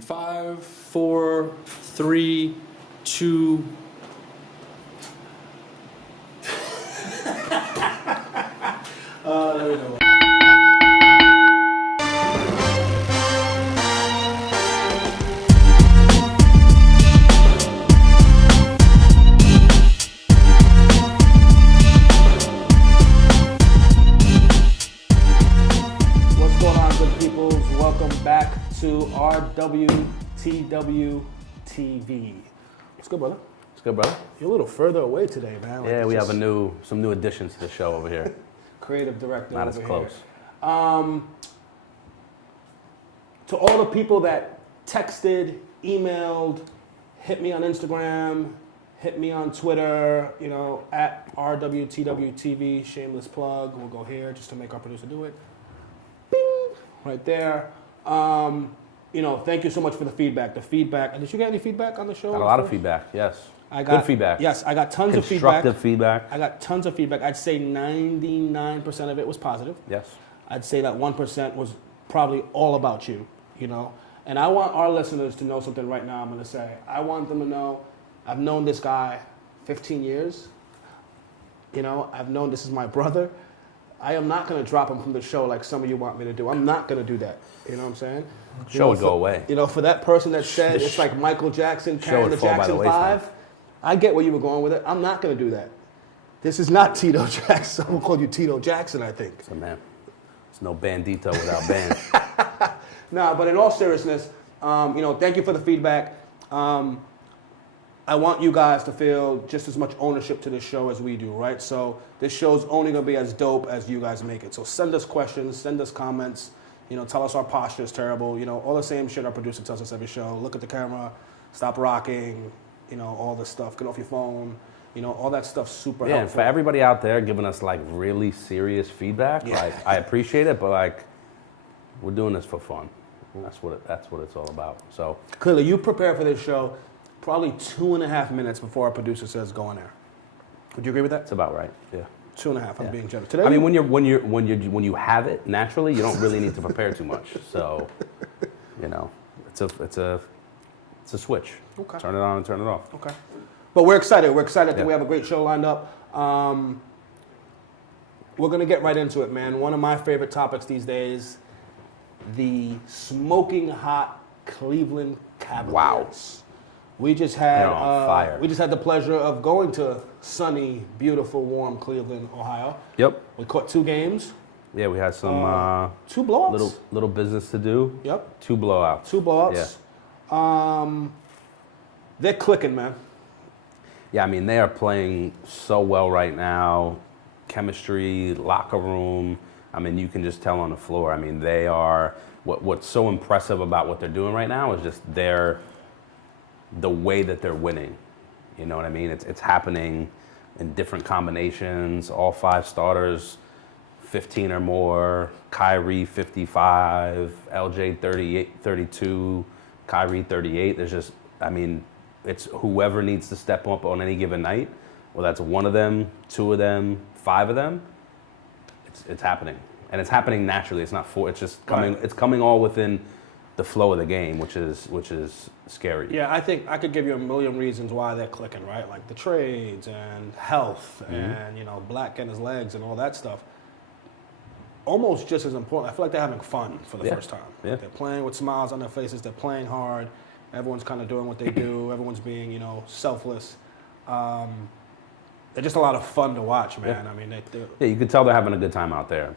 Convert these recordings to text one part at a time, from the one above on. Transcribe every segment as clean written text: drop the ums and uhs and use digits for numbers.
5, 4, 3, 2. There we go. What's going on, good peoples? Welcome back to RWTW TV. What's good, brother? It's good, brother. You're a little further away today, man. Yeah, we have some new additions to the show over here. Creative director. Not as close. To all the people that texted, emailed, hit me on Instagram, hit me on Twitter, at RWTWTV, shameless plug. We'll go here just to make our producer do it. Bing! Right there. Thank you so much for the feedback. Did you get any feedback on the show? Got a lot of feedback, yes. Good feedback. Yes, I got tons of feedback. Constructive feedback. I got tons of feedback. I'd say 99% of it was positive. Yes. I'd say that 1% was probably all about you, And I want our listeners to know something right now I'm going to say. I want them to know I've known this guy 15 years. I've known this is my brother. I am not going to drop him from the show like some of you want me to do. I'm not going to do that. You know what I'm saying? Show would go away. For that person that said it's like Michael Jackson carrying the Jackson 5, I get where you were going with it. I'm not going to do that. This is not Tito Jackson. Someone called you Tito Jackson, I think. So, man, there's no bandito without band. Nah, but in all seriousness, thank you for the feedback. I want you guys to feel just as much ownership to this show as we do, right? So this show's only going to be as dope as you guys make it. So send us questions, send us comments, tell us our posture is terrible, all the same shit our producer tells us every show. Look at the camera, stop rocking, all this stuff. Get off your phone, all that stuff's super helpful. Yeah, and for everybody out there giving us like really serious feedback, I appreciate it, but we're doing this for fun. That's what it's all about. So clearly, you prepare for this show probably 2.5 minutes before our producer says go on air. Would you agree with that? It's about right. Yeah. 2.5. I'm being generous. Today, I mean, when you have it naturally, you don't really need to prepare too much. So, it's a switch. Okay. Turn it on and turn it off. Okay. But we're excited. We're excited that we have a great show lined up. We're gonna get right into it, man. One of my favorite topics these days: the smoking hot Cleveland Cavaliers. Wow. We just had fire. We just had the pleasure of going to sunny, beautiful, warm Cleveland, Ohio. Yep. We caught 2 games. Yeah, we had some 2 blowouts. Little business to do. Yep. 2 blowouts. 2 blowouts. Yeah. They're clicking, man. Yeah, I mean, they are playing so well right now. Chemistry, locker room. I mean, you can just tell on the floor. I mean, they are. What's so impressive about what they're doing right now is just the way that they're winning. You know what I mean? It's happening in different combinations. All 5 starters, 15 or more. Kyrie 55, LJ 38, 32, Kyrie 38. There's just, it's whoever needs to step up on any given night. Well, that's 1 of them, 2 of them, 5 of them. It's happening, and it's happening naturally. It's not it's just coming. Right. It's coming all within the flow of the game, which is scary. Yeah, I think I could give you a million reasons why they're clicking, right? Like the trades and health and, Black and his legs and all that stuff. Almost just as important. I feel like they're having fun for the first time. Yeah. They're playing with smiles on their faces. They're playing hard. Everyone's kind of doing what they do. Everyone's being, selfless. They're just a lot of fun to watch, man. Yeah, you can tell they're having a good time out there.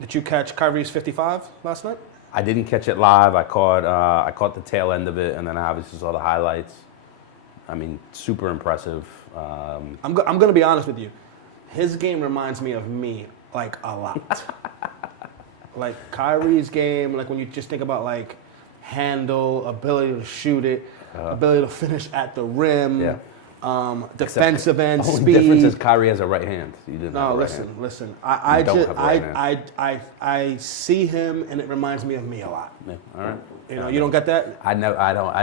Did you catch Kyrie's 55 last night? I didn't catch it live. I caught the tail end of it, and then I obviously saw the highlights. Super impressive. I'm going to be honest with you. His game reminds me of me, like, a lot. Like, Kyrie's game, like, when you just think about, like, handle, ability to shoot it, ability to finish at the rim, defensive end, speed. The only difference is Kyrie has a right hand. You didn't have a right hand. Listen. I see him, and it reminds me of me a lot. Yeah, all right. You don't get that? I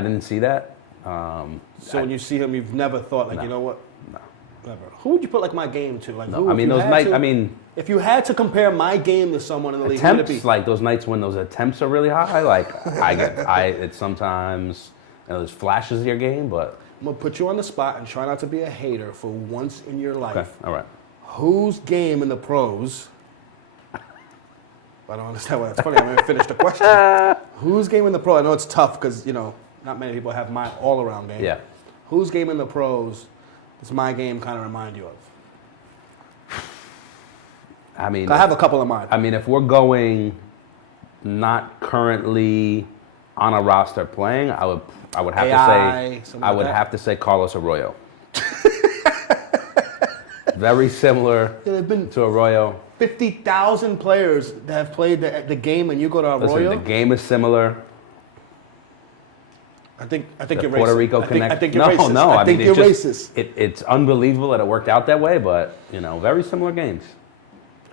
didn't see that. So when you see him, you've never thought, like, no. You know what? No. Never. Who would you put like my game to? Like, No, who, I if mean you those had nights. to- I mean, if you had to compare my game to someone in the league, who would it be? attempts like those nights when those attempts are really high. Like it's sometimes there's flashes of your game, but I'm gonna put you on the spot and try not to be a hater for once in your life. okay, all right. Whose game in the pros? I don't understand why that's funny. I'm gonna finish the question. Whose game in the pro? I know it's tough because not many people have my all-around game. Yeah. Whose game in the pros does my game kind of remind you of? I mean, I have a couple of mine. I mean, if we're going not currently on a roster playing, I would have AI, to say something I like would that? have to say Carlos Arroyo. Very similar Yeah, there've been to Arroyo. 50,000 players that have played the game, and you go to Arroyo. Listen, the game is similar. I think The you're Puerto racist. Rico I connection. think you're racist. No. I think mean, you're it's racist. It's unbelievable that it worked out that way, but very similar games.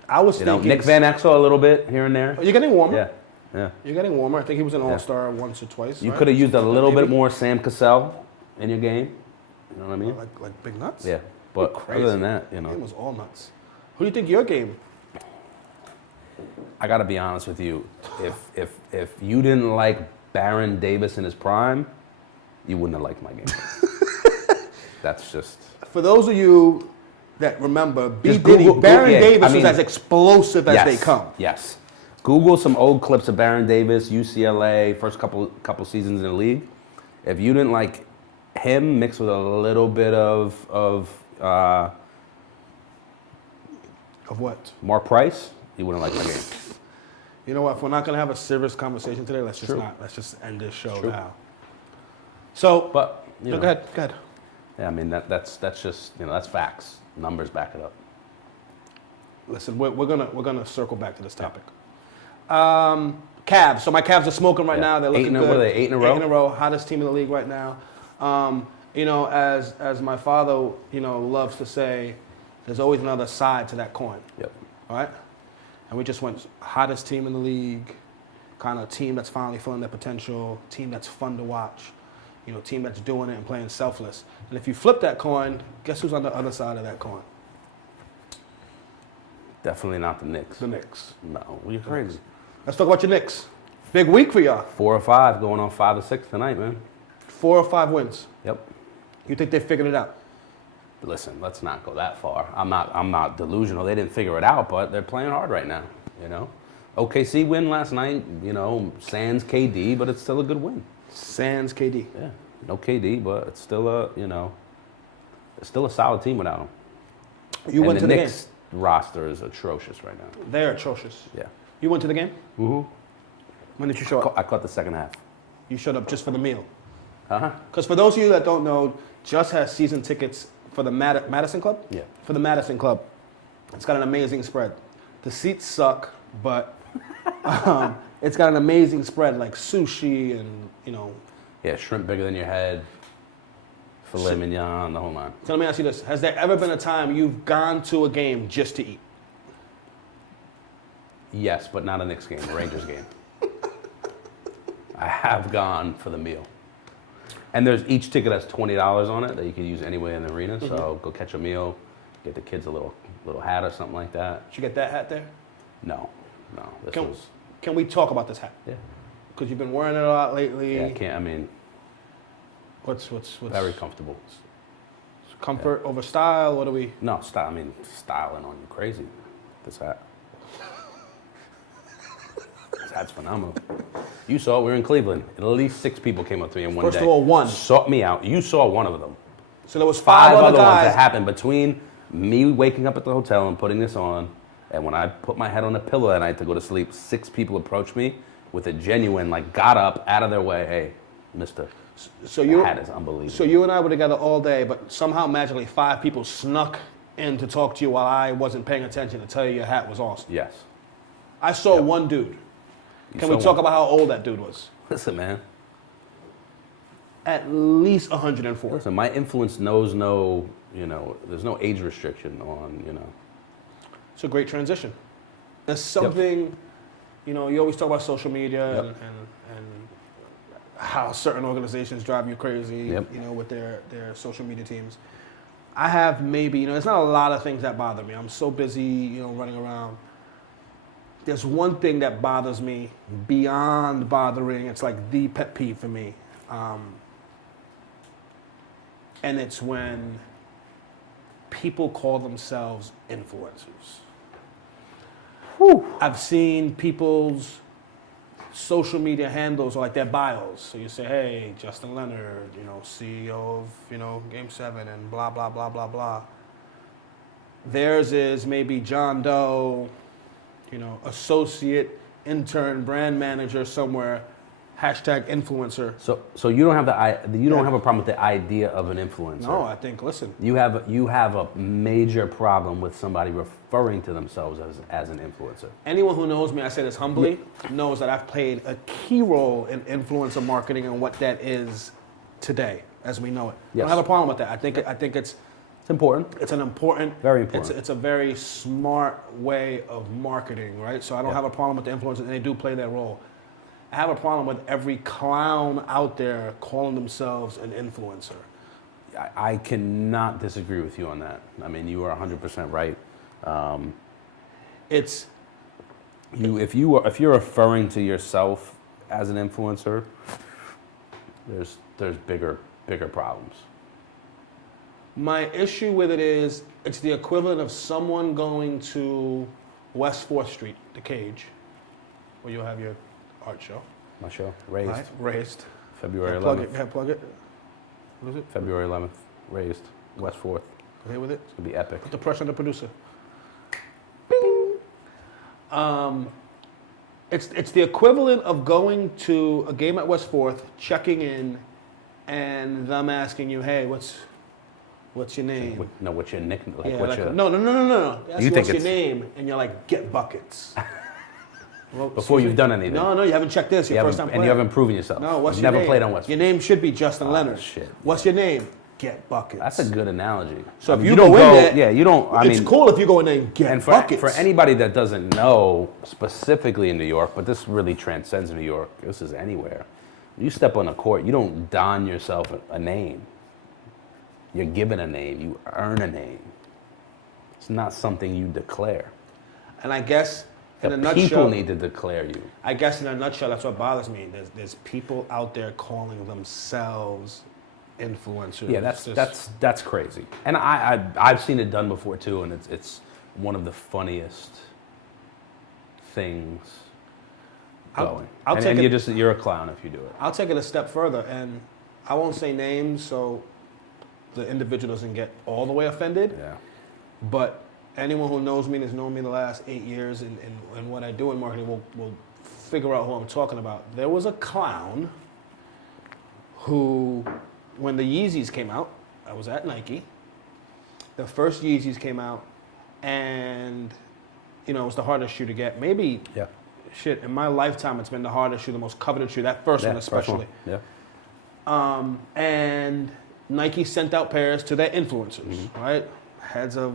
I was thinking Nick Van Exel a little bit here and there. You're getting warmer. Yeah. You're getting warmer. I think he was an All-Star once or twice. You right? could have used a little Maybe. bit more Sam Cassell in your game. You know what I mean? Like big nuts. Yeah. But Crazy. other than that, It was all nuts. Who do you think your game? I got to be honest with you. If you didn't like Baron Davis in his prime, you wouldn't have liked my game. That's just. For those of you that remember, B. Just Diddy, Google- Baron yeah, Davis I mean- was as explosive as Yes. they come. Yes. Google some old clips of Baron Davis, UCLA, first couple seasons in the league. If you didn't like him mixed with a little bit of Of what? Mark Price, you wouldn't like my game. You know what? If we're not going to have a serious conversation today, let's just True. not. Let's just end this show True. now. So, But go ahead. Go ahead. Yeah, I mean that's just that's facts. Numbers back it up. Listen, we're gonna circle back to this topic. Cavs. So my Cavs are smoking right Yeah. now. They're looking good. What are they? 8 in a row. 8 in a row. Hottest team in the league right now. As my father loves to say, there's always another side to that coin. Yep. All right? And we just went hottest team in the league, kind of team that's finally feeling their potential, team that's fun to watch, team that's doing it and playing selfless. And if you flip that coin, guess who's on the other side of that coin? Definitely not the Knicks. The Knicks. No, you're crazy. Let's talk about your Knicks. Big week for y'all. 4 or 5, going on 5 or 6 tonight, man. 4 or 5 wins. Yep. You think they figured it out? Listen, let's not go that far. I'm not delusional. They didn't figure it out, but they're playing hard right now. OKC win last night. Sans KD, but it's still a good win. Sans KD. Yeah, no KD, but it's still it's still a solid team without him. You went to the Knicks roster is atrocious right now. game. They're atrocious. Yeah. You went to the game? Mm-hmm. When did you show up? I caught the second half. You showed up just for the meal. Uh-huh. Because for those of you that don't know, Just has season tickets for the Madison Club? Yeah. For the Madison Club. It's got an amazing spread. The seats suck, but it's got an amazing spread, like sushi and, Yeah, shrimp bigger than your head, filet mignon, the whole nine. So let me ask you this. Has there ever been a time you've gone to a game just to eat? Yes, but not a Knicks game, a Rangers game. I have gone for the meal. And each ticket has $20 on it that you can use anywhere in the arena. Mm-hmm. So go catch a meal, get the kids a little hat or something like that. Did you get that hat there? No. Can we talk about this hat? Yeah. Because you've been wearing it a lot lately. Yeah, What's very comfortable. comfort over style? What do we? No, styling on you crazy. This hat. This hat's phenomenal. You saw it, we were in Cleveland. At least 6 people came up to me in one day. First of all, one. Sought me out. You saw one of them. So there was 5 5 other other ones guys. that happened between me waking up at the hotel and putting this on, and when I put my head on the pillow that night to go to sleep, 6 people approached me with a genuine, got up out of their way. Hey, mister, So the hat is unbelievable. So you and I were together all day, but somehow magically 5 people snuck in to talk to you while I wasn't paying attention to tell you your hat was awesome. Yes. I saw one dude. Can we saw talk one. about how old that dude was? Listen, man. At least 104. Listen, my influence knows no, there's no age restriction on, It's a great transition. There's something, you always talk about social media Yep. and how certain organizations drive you crazy, Yep. with their social media teams. I have maybe, there's not a lot of things that bother me. I'm so busy, running around. There's one thing that bothers me beyond bothering. It's like the pet peeve for me. And it's when people call themselves influencers. Whew. I've seen people's social media handles or like their bios. So you say, hey, Justin Leonard, CEO of, Game 7 and blah, blah, blah, blah, blah. Theirs is maybe John Doe, associate, intern, brand manager somewhere, hashtag influencer. So you don't have don't have a problem with the idea of an influencer. No, I think, listen. You have a major problem with somebody referring to themselves as an influencer. Anyone who knows me, I say this humbly, knows that I've played a key role in influencer marketing and what that is today, as we know it. Yes. I don't have a problem with that. I think it's important. It's an important, very important. It's a very smart way of marketing, right? So I don't have a problem with the influencers, and they do play that role. I have a problem with every clown out there calling themselves an influencer. I cannot disagree with you on that. I mean, you are 100% right. It's if you're referring to yourself as an influencer, there's bigger problems. My issue with it is it's the equivalent of someone going to West 4th Street, the Cage, where you'll have your art show. My show, Raised. Right? Raised. February 11th. Plug it. What is it? February 11th, Raised, West 4th. Go ahead with it. It's going to be epic. Put the pressure on the producer. Bing! It's the equivalent of going to a game at West 4th, checking in, and them asking you, hey, what's your name? What's your nickname? Like, Yeah, no. Ask you what's your name, and you're like, get buckets. Well, before you've done anything. No, you haven't checked this. Your first time playing. And you haven't proven yourself. No, what's You've your never name? played on West. Your name should be Justin Leonard. Shit. What's your name? Get buckets. That's a good analogy. So if you don't go in there, you don't. It's cool if you go in there and get buckets. For anybody that doesn't know, specifically in New York, but this really transcends New York. This is anywhere. You step on a court, you don't don yourself a name. You're given a name. You earn a name. It's not something you declare. And I guess in a nutshell, people need to declare you. I guess in a nutshell, that's what bothers me. There's people out there calling themselves influencers. Yeah, that's crazy. And I've seen it done before too, and it's one of the funniest things going. You're a clown if you do it. I'll take it a step further, and I won't say names so the individual doesn't get all the way offended. Yeah. But anyone who knows me and has known me the last 8 years and what I do in marketing will figure out who I'm talking about. There was a clown who, when the Yeezys came out, I was at Nike. The first Yeezys came out, and it was the hardest shoe to get. Maybe, shit, in my lifetime, it's been the hardest shoe, the most coveted shoe. That first one especially. First one. Yeah. And Nike sent out pairs to their influencers, right? Heads of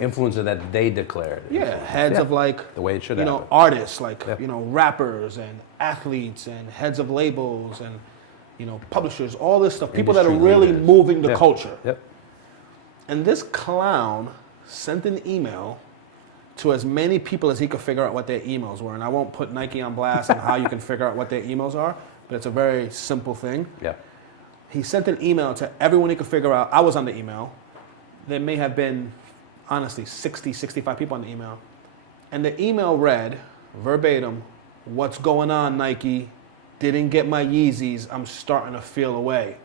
influencer that they declared. Yeah, heads of like the way it should happen. Artists like rappers and athletes and heads of labels and publishers, all this stuff. People that are really moving the culture. Yep. And this clown sent an email to as many people as he could figure out what their emails were. And I won't put Nike on blast on how you can figure out what their emails are, but it's a very simple thing. Yeah. He sent an email to everyone he could figure out. I was on the email. There may have been, honestly, 60, 65 people on the email. And the email read, verbatim, "What's going on, Nike? Didn't get my Yeezys. I'm starting to feel away."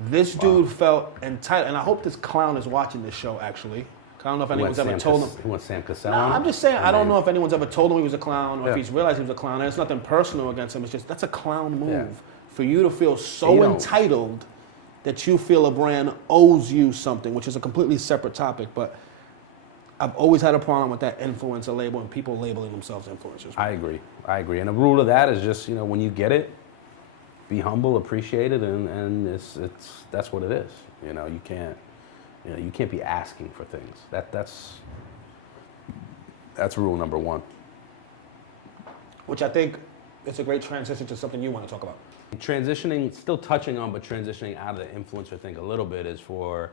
This dude felt entitled, and I hope this clown is watching this show, actually. I don't know if anyone's ever told him. He wants Sam Cassell. No, I'm just saying, I don't know if anyone's ever told him he was a clown or if he's realized he was a clown. And it's nothing personal against him. It's just, that's a clown move. Yeah. For you to feel so entitled that you feel a brand owes you something, which is a completely separate topic. But I've always had a problem with that influencer label and people labeling themselves influencers. I agree. And a rule of that is just, when you get it, be humble, appreciate it, and it's that's what it is. You can't be asking for things. That's rule number one. Which I think is a great transition to something you want to talk about. Transitioning, still touching on, but transitioning out of the influencer thing a little bit is for,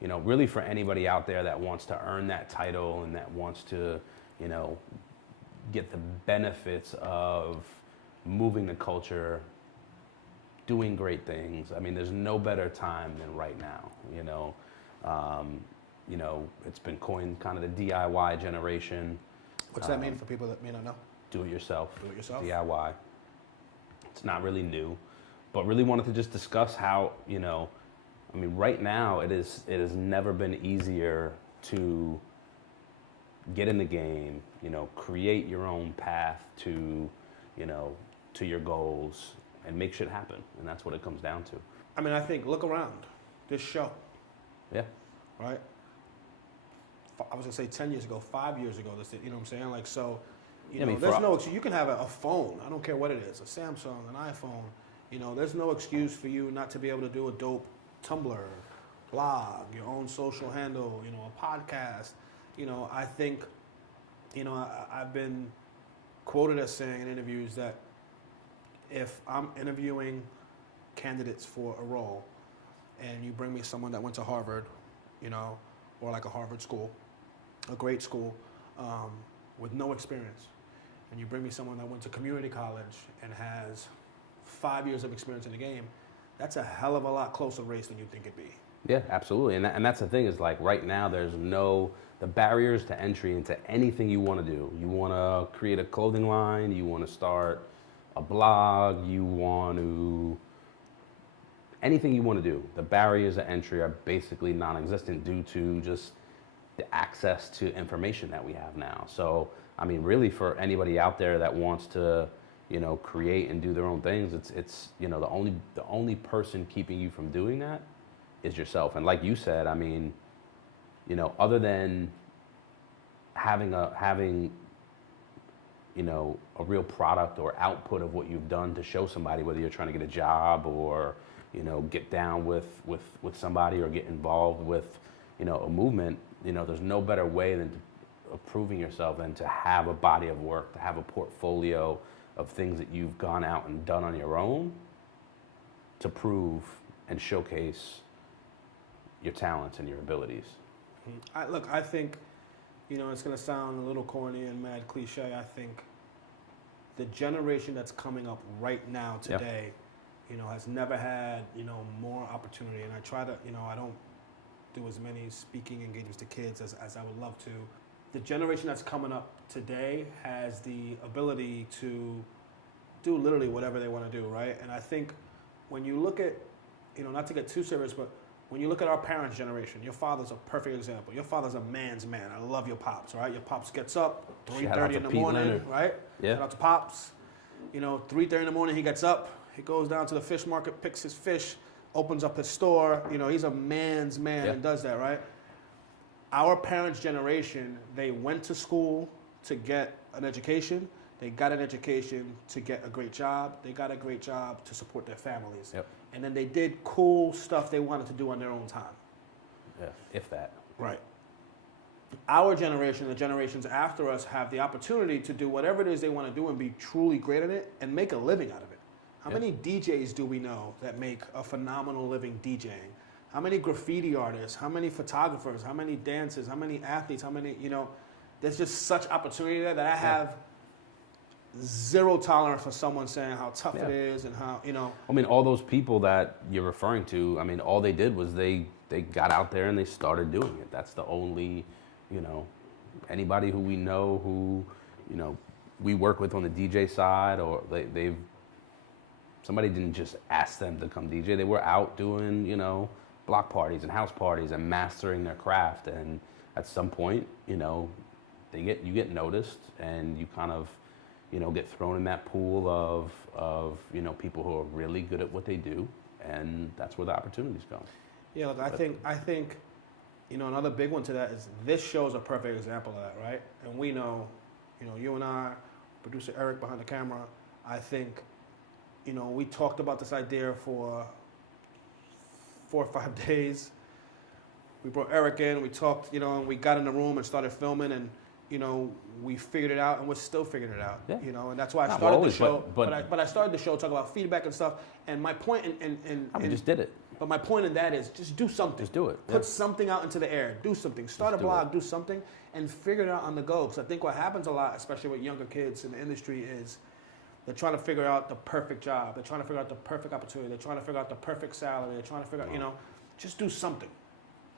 really for anybody out there that wants to earn that title and that wants to, get the benefits of moving the culture, doing great things. I mean, there's no better time than right now, it's been coined kind of the DIY generation. What's that mean for people that may not know? Do it yourself. Do it yourself. DIY. It's not really new, but really wanted to just discuss how, right now it has never been easier to get in the game, create your own path to, to your goals and make shit happen. And that's what it comes down to. I mean, I think, look around this show. Yeah. Right? I was gonna say 10 years ago, 5 years ago, this, you know what I'm saying? Like, so, there's no, you can have a phone, I don't care what it is, a Samsung, an iPhone, there's no excuse for you not to be able to do a dope Tumblr, blog, your own social handle, a podcast. I think, I've been quoted as saying in interviews that if I'm interviewing candidates for a role and you bring me someone that went to Harvard, or like a Harvard school, a great school, with no experience, and you bring me someone that went to community college and has 5 years of experience in the game, that's a hell of a lot closer race than you think it'd be. Yeah, absolutely. And that's the thing is, like, right now there's the barriers to entry into anything you want to do. You want to create a clothing line, you want to start a blog, anything you want to do. The barriers to entry are basically non-existent due to just the access to information that we have now. So, really for anybody out there that wants to, create and do their own things, it's the only person keeping you from doing that is yourself. And like you said, other than having a real product or output of what you've done to show somebody, whether you're trying to get a job or, get down with somebody or get involved with, a movement, there's no better way than of proving yourself than to have a body of work, to have a portfolio of things that you've gone out and done on your own to prove and showcase your talents and your abilities. I think, it's going to sound a little corny and mad cliche. I think the generation that's coming up right now today, has never had, more opportunity. And I try to, I don't do as many speaking engagements to kids as I would love to. The generation that's coming up today has the ability to do literally whatever they want to do, right? And I think when you look at, not to get too serious, but when you look at our parents' generation, your father's a perfect example. Your father's a man's man. I love your pops, right? Your pops gets up 3:30 in the morning, Leonard. right? Yeah. Shout out to Pops. 3:30 in the morning, he gets up, he goes down to the fish market, picks his fish, opens up his store. He's a man's man and does that, right? Our parents' generation, they went to school to get an education. They got an education to get a great job. They got a great job to support their families. Yep. And then they did cool stuff they wanted to do on their own time. Yeah, if that. Right. Our generation, the generations after us, have the opportunity to do whatever it is they want to do and be truly great at it and make a living out of it. How many DJs do we know that make a phenomenal living DJing? How many graffiti artists? How many photographers? How many dancers? How many athletes? How many, there's just such opportunity there that I have zero tolerance for someone saying how tough it is and how, all those people that you're referring to, all they did was they got out there and they started doing it. That's the only, anybody who we know who, we work with on the DJ side, or somebody didn't just ask them to come DJ. They were out doing, block parties and house parties and mastering their craft. And at some point, you get noticed and you kind of, get thrown in that pool of people who are really good at what they do, and that's where the opportunities come. Yeah, look, I think, another big one to that is this show is a perfect example of that, right? And we know, you and I, producer Eric behind the camera, I think, we talked about this idea for 4 or 5 days. We brought Eric in, we talked, and we got in the room and started filming, and you know, we figured it out and we're still figuring it out. Yeah. You know, and that's why I Not started always, the show. but I started the show talking about feedback and stuff. And my point we just did it. But my point in that is just do something. Just do it. Put something out into the air. Do something. Start a blog. Do something, and figure it out on the go. Because I think what happens a lot, especially with younger kids in the industry, is they're trying to figure out the perfect job. They're trying to figure out the perfect opportunity. They're trying to figure out the perfect salary. They're trying to figure out, you know, just do something.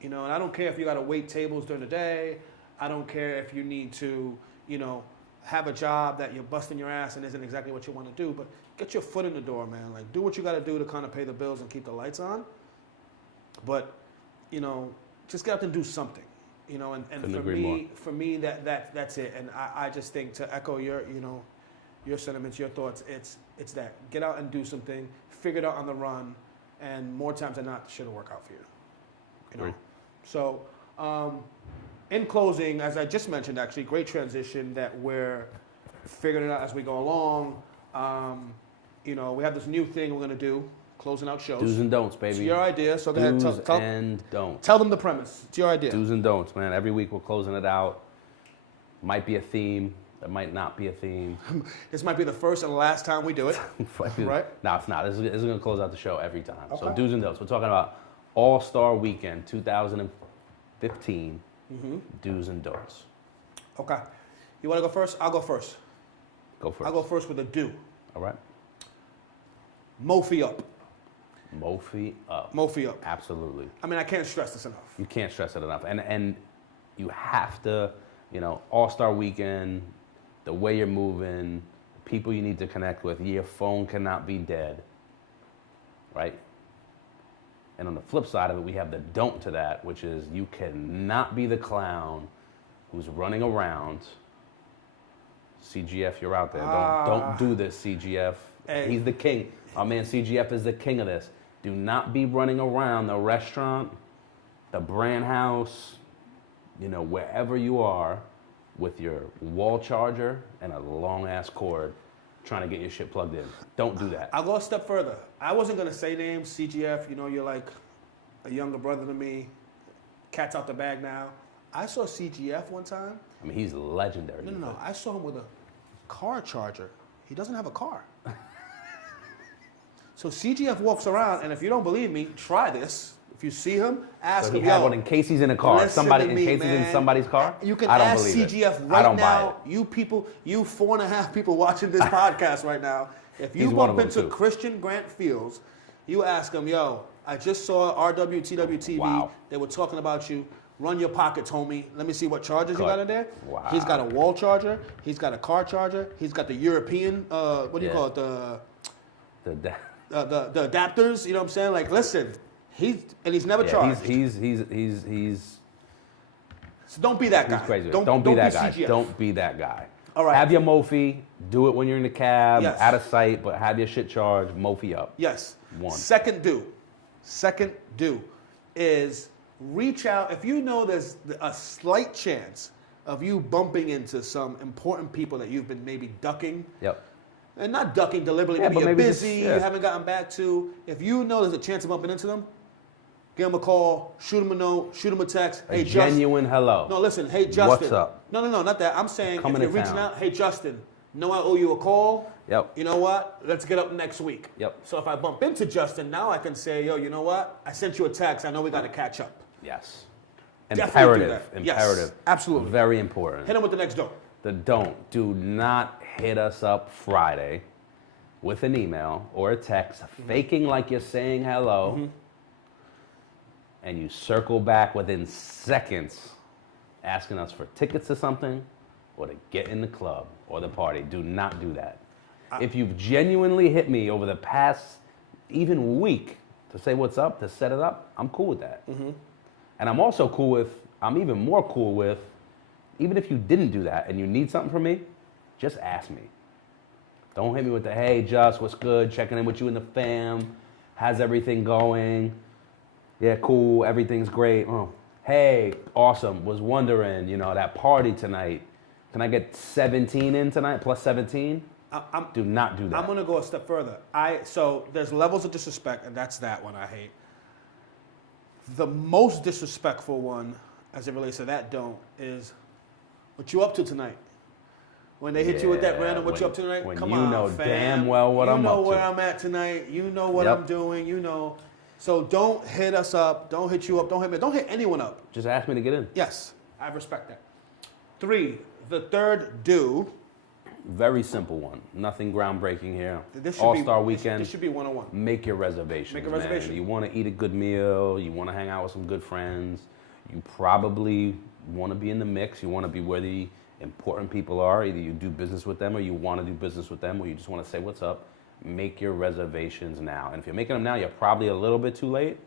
You know, and I don't care if you got to wait tables during the day. I don't care if you need to, you know, have a job that you're busting your ass and isn't exactly what you want to do. But get your foot in the door, man. Like, do what you got to do to kind of pay the bills and keep the lights on. But, you know, just get out there and do something. You know, and for me, that's it. And I just think, to echo your, you know, your sentiments, your thoughts, it's that. Get out and do something. Figure it out on the run. And more times than not, shit'll work out for you. You know? So, in closing, as I just mentioned, actually, great transition that we're figuring it out as we go along. You know, we have this new thing we're going to do, closing out shows. Do's and don'ts, baby. It's your idea, so go ahead. Do's and don'ts. Tell them the premise. It's your idea. Do's and don'ts, man. Every week we're closing it out. Might be a theme. There might not be a theme. This might be the first and last time we do it. Right? No, it's not. This is going to close out the show every time. Okay. So do's and don'ts. We're talking about All-Star Weekend 2015. Do's and don'ts. Okay. You want to go first? I'll go first. Go first. I'll go first with a do. All right. Mophie up. Mophie up. Mophie up. Absolutely. I mean, I can't stress this enough. You can't stress it enough. And you have to, you know, All-Star Weekend, the way you're moving, people you need to connect with, your phone cannot be dead, right? And on the flip side of it, we have the don't to that, which is you cannot be the clown who's running around. CGF, you're out there. Don't do this, CGF. Hey. He's the king. Our man CGF is the king of this. Do not be running around the restaurant, the brand house, you know, wherever you are with your wall charger and a long ass cord trying to get your shit plugged in. Don't do that. I'll go a step further. I wasn't going to say names, CGF, you know, you're like a younger brother to me. Cat's out the bag now. I saw CGF one time. I mean, he's legendary. No. I saw him with a car charger. He doesn't have a car. So CGF walks around, and if you don't believe me, try this. If you see him, ask So him, he had one in case he's in a car. Somebody in case he's in somebody's car. You can I don't ask believe CGF it. right I don't now. buy it. You people, you 4.5 people watching this podcast right now. If you He's one bump of them, into too. Christian Grant Fields, you ask him, yo, I just saw RWTWTV. Wow. They were talking about you. Run your pockets, homie. Let me see what chargers you got in there. Wow. He's got a wall charger. He's got a car charger. He's got the European, what do you call it? The adapters. You know what I'm saying? Like, listen, he's never charged. He's So don't be that guy. He's crazy. Don't be that guy. CGF. Don't be that guy. All right. Have your Mophie. Do it when you're in the cab, Yes. out of sight, but have your shit charged. Mophie up. Yes. One. Second do is reach out. If you know there's a slight chance of you bumping into some important people that you've been maybe ducking. Yep. And not ducking deliberately, Yeah, maybe but you're maybe just- busy, yeah. you haven't gotten back to. If you know there's a chance of bumping into them, give them a call, shoot them a note, shoot them a text. A Hey, Justin. genuine hello. No, listen, hey, Justin. What's up? No, not that. I'm saying Coming if you're to reaching town. out, hey, Justin, know I owe you a call. Yep. You know what? Let's get up next week. Yep. So if I bump into Justin, now I can say, yo, you know what? I sent you a text. I know we got to catch up. Yes. Definitely do Imperative. that. Yes, Imperative. absolutely. Very important. Hit him with the next don't. The don't. Do not hit us up Friday with an email or a text faking like you're saying hello, and you circle back within seconds asking us for tickets to something or to get in the club or the party. Do not do that. If you've genuinely hit me over the past even week to say what's up, to set it up, I'm cool with that. And I'm also cool with, I'm even more cool with, even if you didn't do that and you need something from me, just ask me. Don't hit me with the, hey, Just, what's good? Checking in with you and the fam. How's everything going? Yeah, cool. Everything's great. Oh, hey, awesome. Was wondering, you know, that party tonight. Can I get 17 in tonight, plus 17? Do not do that. I'm going to go a step further. So there's levels of disrespect, and that's that one I hate. The most disrespectful one, as it relates to that don't, is What you up to tonight? When they hit you with that random, what you up to tonight? When Come you on, know fam. damn well what I'm up to. You know where I'm at tonight. You know what Yep. I'm doing. You know. So don't hit us up. Don't hit you up. Don't hit me. Don't hit anyone up. Just ask me to get in. Yes, I respect that. 3, the third do. Very simple one. Nothing groundbreaking here. This should All-Star be, Weekend. This should be 101. Make your reservations. Make a reservation. Man. You want to eat a good meal. You want to hang out with some good friends. You probably want to be in the mix. You want to be where the important people are. Either you do business with them or you want to do business with them or you just want to say what's up. Make your reservations now. And if you're making them now, you're probably a little bit too late.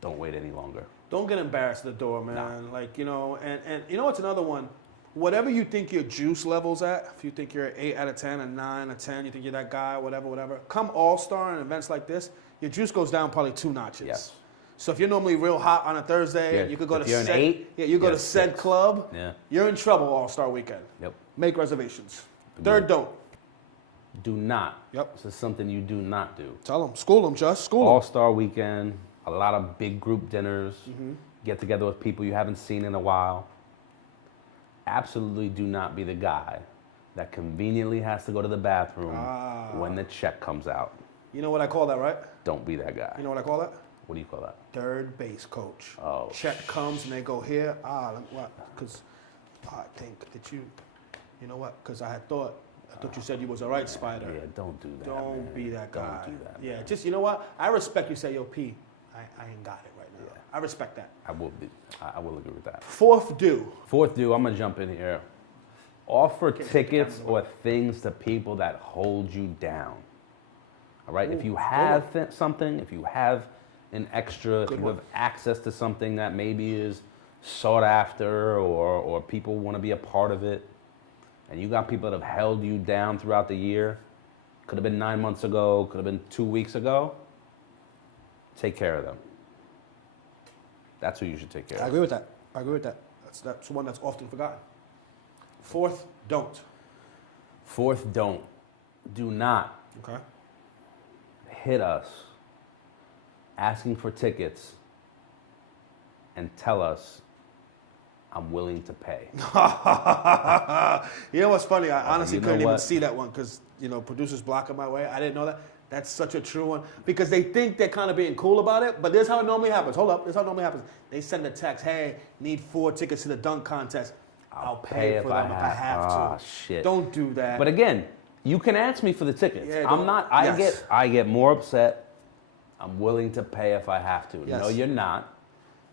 Don't wait any longer. Don't get embarrassed at the door, man. Nah. Like, you know, and you know what's another one? Whatever you think your juice level's at, if you think you're an 8 out of 10, a 9, a 10, you think you're that guy, whatever, come All-Star and events like this, your juice goes down probably 2 notches. Yes. So if you're normally real hot on a Thursday, Yeah, you could go if to you're an said, 8, yeah, you go you're to said 6. club, Yeah. you're in trouble All-Star weekend. Yep. Make reservations. Agreed. Third, don't. Do not. Yep. This is something you do not do. Tell them. School them, just school them. All-Star Weekend, a lot of big group dinners, Mm-hmm. get together with people you haven't seen in a while. Absolutely do not be the guy that conveniently has to go to the bathroom when the check comes out. You know what I call that, right? Don't be that guy. You know what I call that? What do you call that? Third base coach. Oh, Check comes and they go here. What? Because I think that you know what? Because I thought you said you was all right, Spider. Yeah, don't do that. Don't man. be that guy. Don't do that. Yeah, man. just, you know what? I respect you say, yo, P, I ain't got it right now. Yeah. I respect that. I will agree with that. Fourth do. Fourth due, I'm gonna jump in here. Offer Can't tickets take the or things to people that hold you down. All right. Ooh, if you good have something, if you have an extra, if Good you one. have access to something that maybe is sought after or people want to be a part of it, and you got people that have held you down throughout the year, could have been 9 months ago, could have been 2 weeks ago, take care of them. That's who you should take care I of. agree with that. I agree with that. That's one that's often forgotten. Fourth, don't. Fourth, don't. Do not Okay. hit us asking for tickets and tell us I'm willing to pay. You know what's funny? I honestly you know couldn't even what? see that one because, you know, producers blocking my way. I didn't know that. That's such a true one because they think they're kind of being cool about it, but this is how it normally happens. Hold up, this is how it normally happens. They send a text, hey, need 4 tickets to the dunk contest. I'll pay for them if I have to. Oh, shit. Don't do that. But again, you can ask me for the tickets. Yeah, I'm don't- not, yes. I get more upset. I'm willing to pay if I have to. Yes. No, you're not.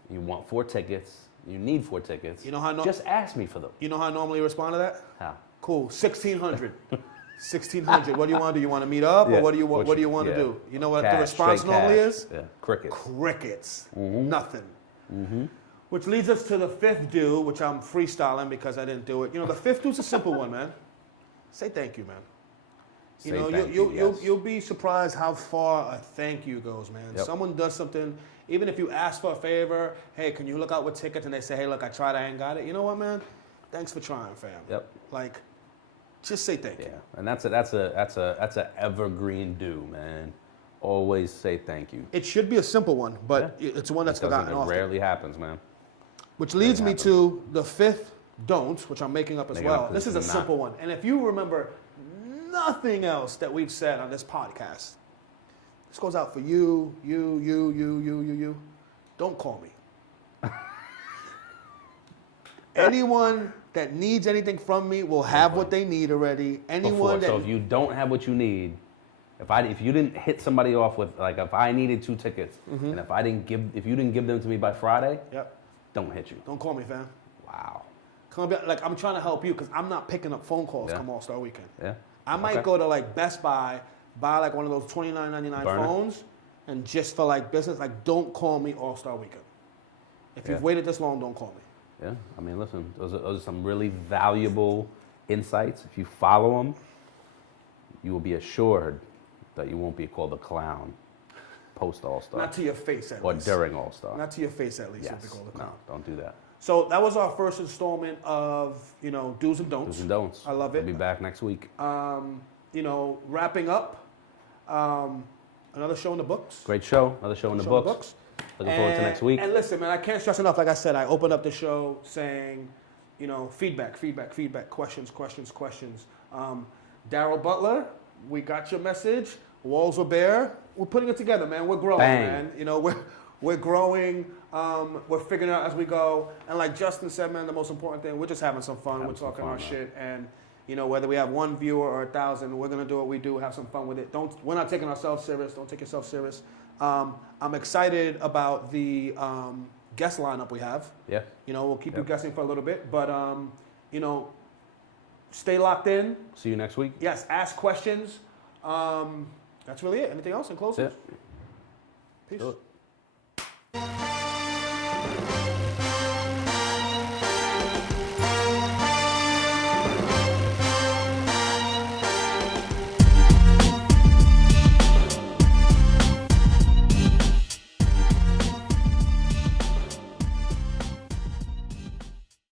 You want 4 tickets. You need 4 tickets. You know how just ask me for them. You know how I normally respond to that? How? Cool, 1,600. 1,600. What do you want to do? You want to meet up, Yeah. or what do you want to yeah. do? You know what the Cash, response straight normally cash. is? Yeah. Crickets. Crickets. Mm-hmm. Nothing. Which leads us to the fifth do, which I'm freestyling because I didn't do it. You know, the fifth do is a simple one, man. Say thank you, man. You Say know, thank you, yes. you'll be surprised how far a thank you goes, man. Yep. Someone does something, even if you ask for a favor, hey, can you look out with tickets? And they say, hey, look, I tried, I ain't got it. You know what, man? Thanks for trying, fam. Yep. Like, just say thank you. Yeah, and that's a evergreen do, man. Always say thank you. It should be a simple one, but it's one that's forgotten It often. rarely happens, man. Which leads me happens. to the fifth don't, which I'm making up as Making well. up This is a not. simple one. And if you remember nothing else that we've said on this podcast, this goes out for you. Don't call me. Anyone that needs anything from me will have what they need already. Anyone So that if you don't have what you need, if you didn't hit somebody off with, like, if I needed 2 tickets and if you didn't give them to me by Friday, Yep. don't hit you. Don't call me, fam. Wow. Come on, like I'm trying to help you because I'm not picking up phone calls Yeah. come All-Star Weekend. Yeah. I might Okay. go to like Best Buy, buy like one of those $29.99 Burner. phones, and just for like business, like don't call me All-Star Weekend. If you've Yeah. waited this long, don't call me. Yeah. I mean, listen, those are some really valuable insights. If you follow them, you will be assured that you won't be called a clown post All-Star Not to your face at or least. during All-Star. Not to your face at least. If they Yes. call the No, clown. don't do that. So that was our first installment of do's and don'ts. Do's and don'ts. I love it. We'll be back next week. Wrapping up, another show in the books. Great show. Another show in the books. Looking forward to next week. And listen, man, I can't stress enough. Like I said, I opened up the show saying, you know, feedback, questions. Daryl Butler, we got your message. Walls were bare. We're putting it together, man. We're growing, man. You know, we're growing. We're figuring it out as we go. And like Justin said, man, the most important thing, we're just having some fun. We're talking our shit, and you know, whether we have 1 viewer or 1,000, we're gonna do what we do. Have some fun with it. We're not taking ourselves serious. Don't take yourself serious. I'm excited about the guest lineup we have. Yeah. You know, we'll keep you guessing for a little bit, but you know, stay locked in. See you next week. Yes, ask questions. That's really it. Anything else in closing? That's it. Peace.